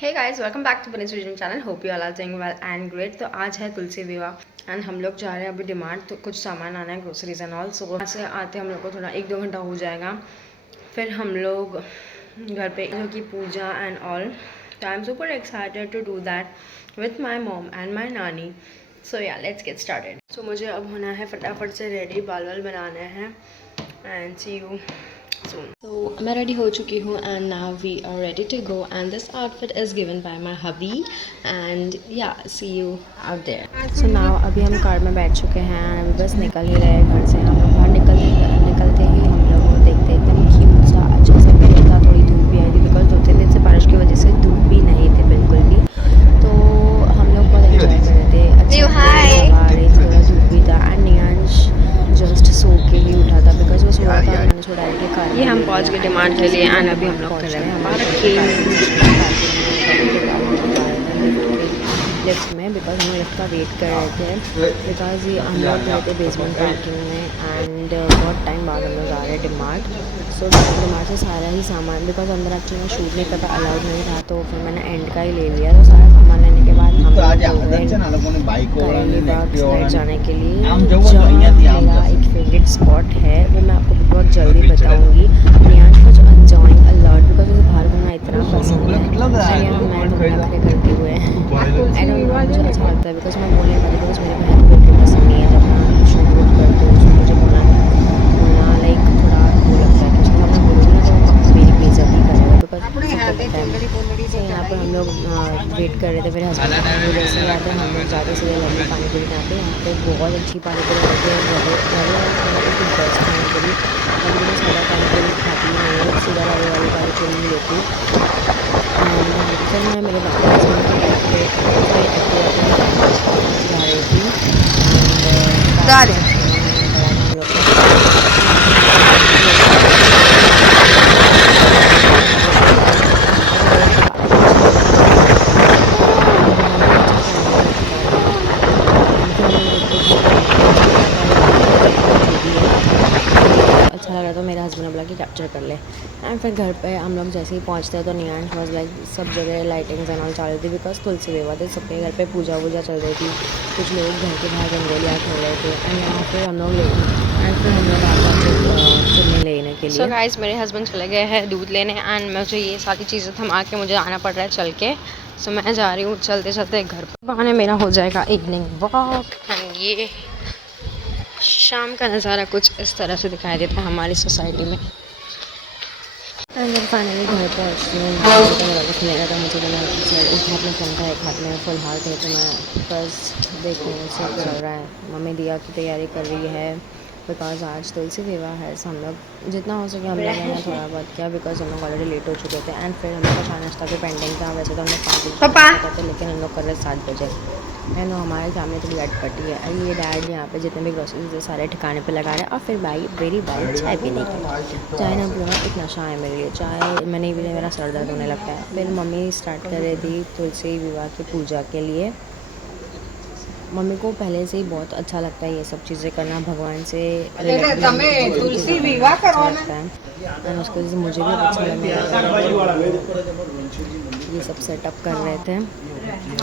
Hey guys, welcome back to Bunny's Region channel. Hope you all are doing well and great. तो आज है तुलसी विवाह and हम लोग जा रहे हैं अभी डिमांड। तो कुछ सामान आना है, ग्रोसरीज एंड ऑल। सो वहाँ से आते हम लोग को थोड़ा 1-2 घंटा हो जाएगा। फिर हम लोग घर पे जो की पूजा एंड ऑल। तो I am super excited to do that with my mom and my नानी। सो या लेट्स गेट स्टार्टेड। सो मुझे अब होना है फटाफट से रेडी, बाल वाल बनाने हैं and see you soon. So मैं ready हो चुकी हूँ and now we are ready to go and this outfit is given by my hubby and yeah, see you out there. So now अभी हम कार में बैठ चुके हैं, अभी बस निकल ही रहे घर से। हम लोग बाहर निकलते ही हम लोग देखते एकदम क्यूट सा अच्छा सा भी था। थोड़ी धूप भी आई थी बिकॉज 2-3 दिन से बारिश की वजह से धूप भी नहीं थी बिल्कुल भी। तो हम लोग बहुत एंजॉय कर रहे थे। अच्छा हवा आ रही थी, थोड़ा धूप भी था एंड नियांश जस्ट सो के ही उठा था बिकॉज वो सो रहा था। मैंने छोड़ा डायरेक्टली कार। ये हम पहुंच गए डिमांड के लिए एंड अभी हम लोग कर रहे हैं लिफ्ट में बिकॉज हम लिफ्ट का वेट कर रहे थे बिकॉज ये हम लोग गए थे बेसमेंट पार्किंग में एंड बहुत टाइम बाद हम लोग जा रहे हैं डिमांड। सो डिमांड से सारा ही सामान बिकॉज अंदर एक्चुअली में शूट नहीं करता, अलाउड नहीं था, तो फिर मैंने एंड का ही ले लिया। तो सारा सामान लेने के बाद हम लोग जाने के लिए जहाँ मेरा एक फेवरेट स्पॉट है वो मैं आपको बहुत जल्दी बताऊँगी। Niyansh was enjoying a lot because उसे बाहर घूमना इतना पसंद है एंड यहाँ मैं नखरे करते हुए आई डोंट नो, मुझे अच्छा लगता है बिकॉज मैं बोलने वाली बिकॉज मेरी बहन को बिल्कुल पसंद नहीं है जब मैं शूट वूट करती हूँ। उसमें मुझे बोलना लाइक थोड़ा वो लगता है कि उसके सामने बोलूँगी ना तो वो पक्का मेरी बेइज्जती करेगा बिकॉज यहाँ पर हम लोग वेट कर रहे थे। मेरे हस्बैंड उधर से आते हम लोग जाते सीधे लंबी पानी पूरी खाते हैं। यहाँ पे बहुत अच्छी पानी पूरी होती है, बेस्ट पानी पूरी। अभी मैं सादा पानी पूरी खाती ही नहीं हूँ, सीधा रवे वाली पानी पूरी ही लेती हूँ। फिर मैं मेरे हस्बैंड के बाइक पे एक्टिवा पे जा रही थी एंड हम लोग अच्छा लग रहा था। मेरे हस्बैंड ने बोला कि कैप्चर कर ले एंड फिर घर पे हम लोग जैसे ही पहुंचते हैं तो नियांश वाज लाइक सब जगह लाइटिंग्स एंड ऑल चल रही थी बिकॉज तुलसी विवाह थे, सबके घर पे पूजा वूजा चल रही थी। कुछ लोग घर के बाहर रंगोलियाँ खेल रहे थे एंड यहाँ पे हम लोग चुन्नी लेने के लिए। सो गाइस, मेरे हस्बैंड चले गए हैं दूध लेने एंड मुझे ये सारी चीज़ें थमा के मुझे आना पड़ रहा है चल के। सो मैं जा रही हूँ चलते चलते घर पर। बहाने मेरा हो जाएगा इवनिंग वॉक एंड ये शाम का नज़ारा कुछ इस तरह से दिखाई देता है हमारी सोसाइटी में। एंड देन फाइनली घर पहुँचती हूँ। दरवाज़ा खुलेगा तो मुझे बोला एक हाथ में फोन था एक हाथ में फुल हाथ है, तो मैं बस देखूँ सब चल रहा है। मम्मी दिया की तैयारी कर रही है बिकॉज आज तुलसी विवाह है। सो हम लोग जितना हो सके हम लोगों ने थोड़ा बहुत किया बिकॉज हम लोग ऑलरेडी लेट हो चुके थे एंड फिर हम लोग का चाय नाश्ता भी पेंडिंग था। वैसे तो हम लोग 5 बजे करते थे लेकिन हम लोग कर रहे 7 बजे एंड हमारे सामने थोड़ी अटपटी है। ये डैड यहाँ पे जितने भी ग्रोसरीज है सारे ठिकाने पे लगा रहे हैं और फिर मेरी बाई चाय पीने की। चाय ना पीना एक नशा है मेरे लिए, चाय मैं नहीं पीने मेरा सर दर्द होने लगता है। फिर मम्मी स्टार्ट कर रही थी तुलसी विवाह की पूजा के लिए। मम्मी को पहले से ही बहुत अच्छा लगता है ये सब चीज़ें करना, भगवान से तुलसी विवाह करवाना एंड उसके वजह से मुझे भी अच्छा लगता है। ये सब सेटअप कर रहे थे।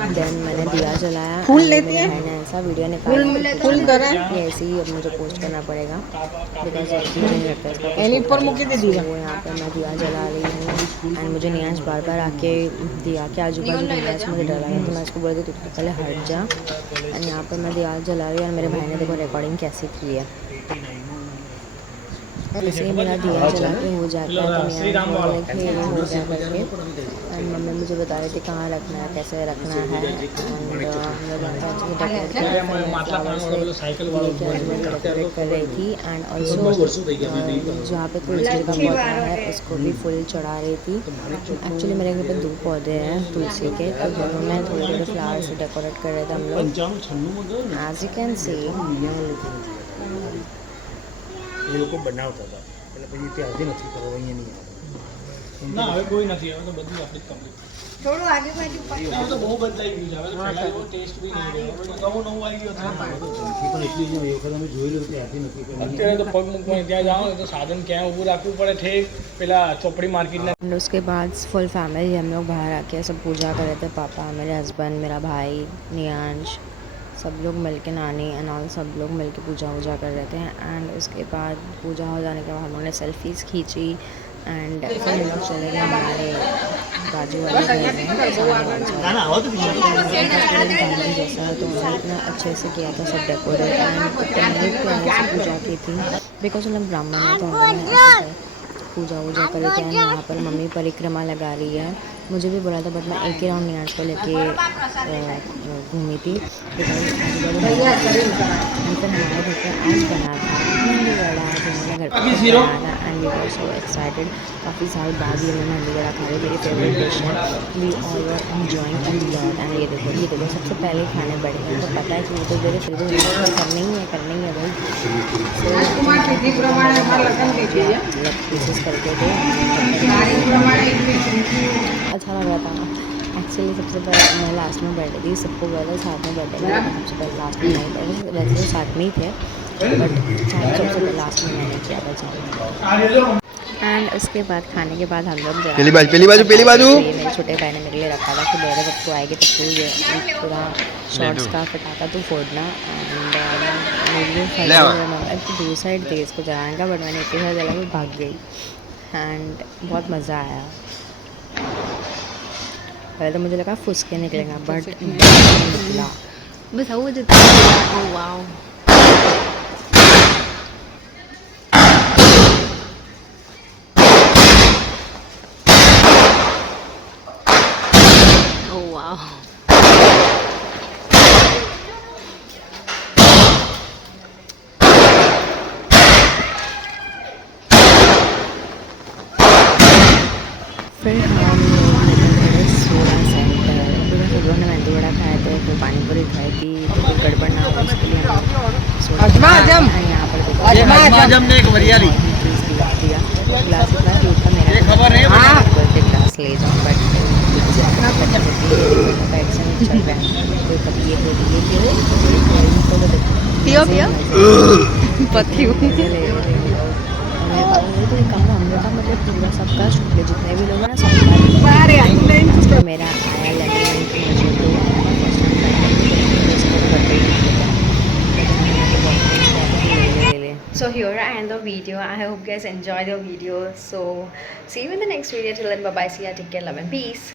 देन मैंने दिया जलाया, मेरे भाई ने ऐसा वीडियो निकाला ये ऐसे ही अब मुझे पोस्ट करना पड़ेगा बिकॉज मुझे नहीं लगता इसका। वो यहाँ पर मैं दिया जला रही हूँ एंड मुझे नियांश बार बार आके दिया के आजू बाजू मुझे डर लगा तो मैं इसको बोल दी तू पहले हट जा। एंड यहाँ पर मैं दिया जला रही हूँ और मेरे भाई ने देखो रिकॉर्डिंग कैसे की है। ऐसे ही मेरा दिया जला के हो जाता है तो नियांश हो गया करके एंड मम्मी मुझे बता रही थी कहाँ रखना है कैसे रखना है एंड हम लोग डेकोरेट कर रही थी एंड ऑल्सो जहाँ पे तुलसी का पौधा है उसको भी फुल चढ़ा रही थी। एक्चुअली मेरे घर पे 2 पौधे हैं तुलसी के, तो दोनों में थोड़े थोड़े फ्लावर से डेकोरेट कर रहे थे हम लोग एज यू कैन सी। ये लोग को बनना होता था पहले, पर इतिहास ही नक्की करो ये नहीं है। ના હવે કોઈ નથી, હવે તો બધું આપણી કમ્પ્લીટ થોડું આજુ બાજુ હવે તો બહુ બદલાઈ ગયું છે, હવે તો પહેલા એવો ટેસ્ટ બી નહીં રહ્યો, હવે તો નવું નવું આવી ગયું છે. પણ એટલી જ એ વખત અમે જોયેલું ત્યાંથી નથી કર્યું. અત્યારે તો પગ મૂકવા ત્યાં જાઓ ને તો સાધન ક્યાં ઊભું રાખવું પડે, ઠેક પેલા ચોપડી मार्केट एंड उसके बाद फुल फैमिली हम लोग बाहर आके सब पूजा कर रहे थे, पापा, मेरे हस्बैंड, मेरा भाई नियांश, सब लोग मिलके, नानी एंड ऑल सब लोग मिलके पूजा वूजा कर रहे थे। एंड उसके बाद पूजा हो जाने के बाद हम लोगों ने सेल्फीज़ खींची एंड फिर हम लोग चले गए हमारे बाजू वाले घर में जैसा, तो उन्होंने इतना अच्छे से किया था सब डेकोरेट एंड पहले पूजा की थी बिकॉज हम लोग ब्राह्मण हैं, तो हम लोगों ने ऐसे पूजा वूजा कर रहे थे। एंड यहाँ पर मम्मी परिक्रमा लगा रही है, मुझे भी बोला था बट मैं एक ही राउंड नियांश को लेके घूमी थी बिकॉज फिर हमारे घर पे आज बना था मेहंदी वड़ा, जो मैंने घर पर बनाया था and we were so excited. काफ़ी साल बाद ही मैं मेहंदी वड़ा खा रही, मेरी फेवरेट डिश है, we all were enjoying and lot. And ये देखो सबसे पहले खाने बैठे हैं, तो पता है कि वो तो मेरे फिर भी करनी ही है भाई, कोशिश करके थे। अच्छा लग रहा था एक्चुअली, सबसे पहले मैं लास्ट में बैठी थी, सबको बोला साथ में बैठे थे, सबसे पहले लास्ट में नहीं बैठे, वैसे तो साथ में ही थे बट सबसे पहले लास्ट में मैंने किया था चाय। एंड उसके बाद खाने के बाद हम लोग पहली बाजू मेरे छोटे भाई ने मेरे लिए रखा था कि बेटा जब तू आएगी तब तू ये पूरा शॉर्ट्स का फटाका तू फोड़ना। एंड दूसरी साइड थी इसको जलाने का बट मैंने एक ही साइड जला के भाग गई एंड बहुत मज़ा आया। पहले तो मुझे लगा फुसके निकलेगा बट निकला बस वो जो वाओ। फिर हम सोलह सेंटर सब लोगों ने मेहंदी वड़ा खाया थे, तो पानी पूरी खाई थी, तो गड़बड़ ना हो इसके लिए यहाँ पर ग्लास इतना क्यूट था मेरा, ग्लास ले जाऊँ बट चल रहा है तो कभी ये पियो पति तो कम हम लोग का मतलब पूरा सबका शुक्र जितने भी लोग हैं ना सबका मेरा आया लगे So here I end the video. I hope you guys enjoy the video. So see you in the next video. Till then, bye bye. See ya. Take care. Love and peace.